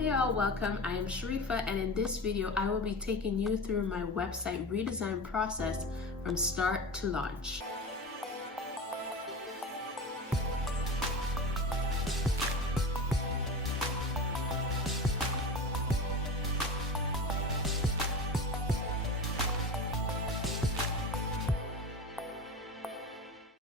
Hey all, welcome. I am Sharifa, and in this video I will be taking you through my website redesign process from start to launch.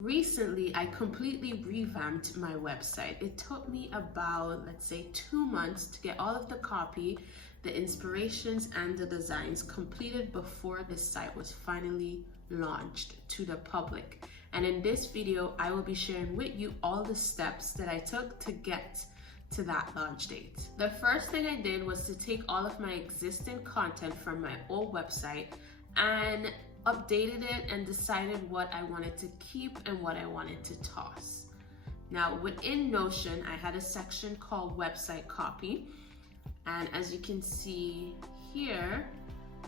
Recently, I completely revamped my website. It took me about, let's say, 2 months to get all of the copy, the inspirations, and the designs completed before the site was finally launched to the public. And in this video, I will be sharing with you all the steps that I took to get to that launch date. The first thing I did was to take all of my existing content from my old website and updated it and decided what I wanted to keep and what I wanted to toss. Now within Notion, I had a section called website copy, and as you can see here,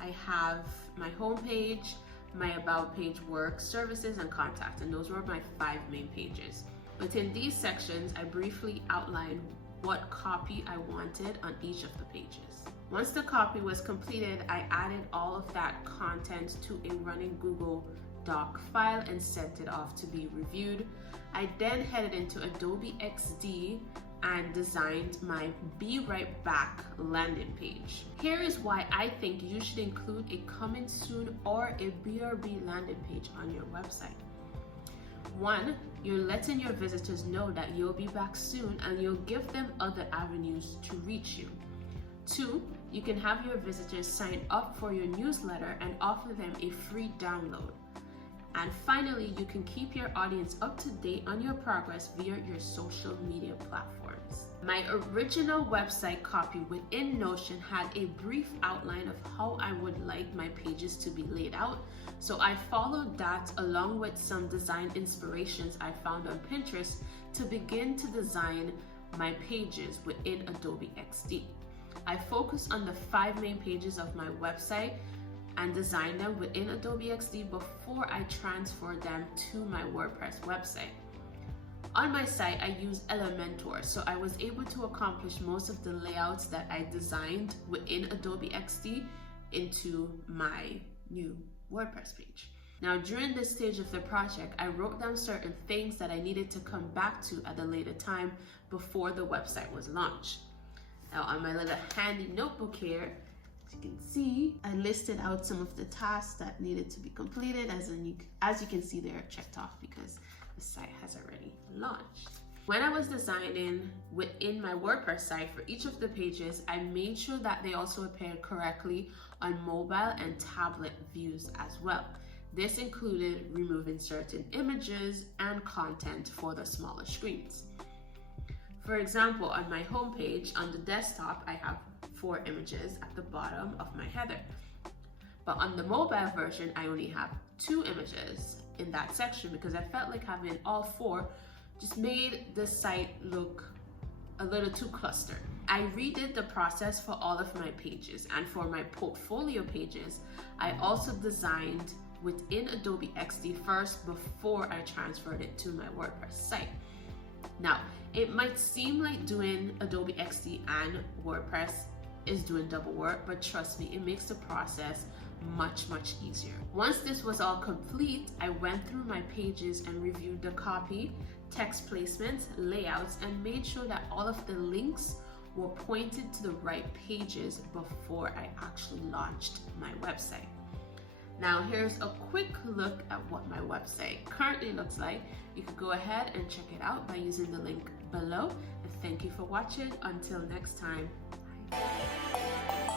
I have my homepage, my about page, work, services, and contact, and those were my 5 main pages. Within these sections, I briefly outlined what copy I wanted on each of the pages. Once the copy was completed, I added all of that content to a running Google Doc file and sent it off to be reviewed. I then headed into Adobe XD and designed my Be Right Back landing page. Here is why I think you should include a coming soon or a BRB landing page on your website. 1, you're letting your visitors know that you'll be back soon and you'll give them other avenues to reach you. 2, you can have your visitors sign up for your newsletter and offer them a free download. And finally, you can keep your audience up to date on your progress via your social media platforms. My original website copy within Notion had a brief outline of how I would like my pages to be laid out, so I followed that along with some design inspirations I found on Pinterest to begin to design my pages within Adobe XD. I focused on the 5 main pages of my website and designed them within Adobe XD before I transferred them to my WordPress website. On my site, I used Elementor, so I was able to accomplish most of the layouts that I designed within Adobe XD into my new WordPress page. Now, during this stage of the project, I wrote down certain things that I needed to come back to at a later time before the website was launched. Now on my little handy notebook here, as you can see, I listed out some of the tasks that needed to be completed. As you can see, they're checked off because the site has already launched. When I was designing within my WordPress site for each of the pages, I made sure that they also appeared correctly on mobile and tablet views as well. This included removing certain images and content for the smaller screens. For example, on my homepage on the desktop, I have 4 images at the bottom of my header. But on the mobile version, I only have 2 images in that section because I felt like having all 4 just made the site look a little too clustered. I redid the process for all of my pages, and for my portfolio pages, I also designed within Adobe XD first before I transferred it to my WordPress site. Now, it might seem like doing Adobe XD and WordPress is doing double work, but trust me, it makes the process much easier. Once this was all complete, I went through my pages and reviewed the copy, text placements, layouts, and made sure that all of the links were pointed to the right pages before I actually launched my website. Now here's a quick look at what my website currently looks like. You could go ahead and check it out by using the link below. And thank you for watching. Until next time. Bye.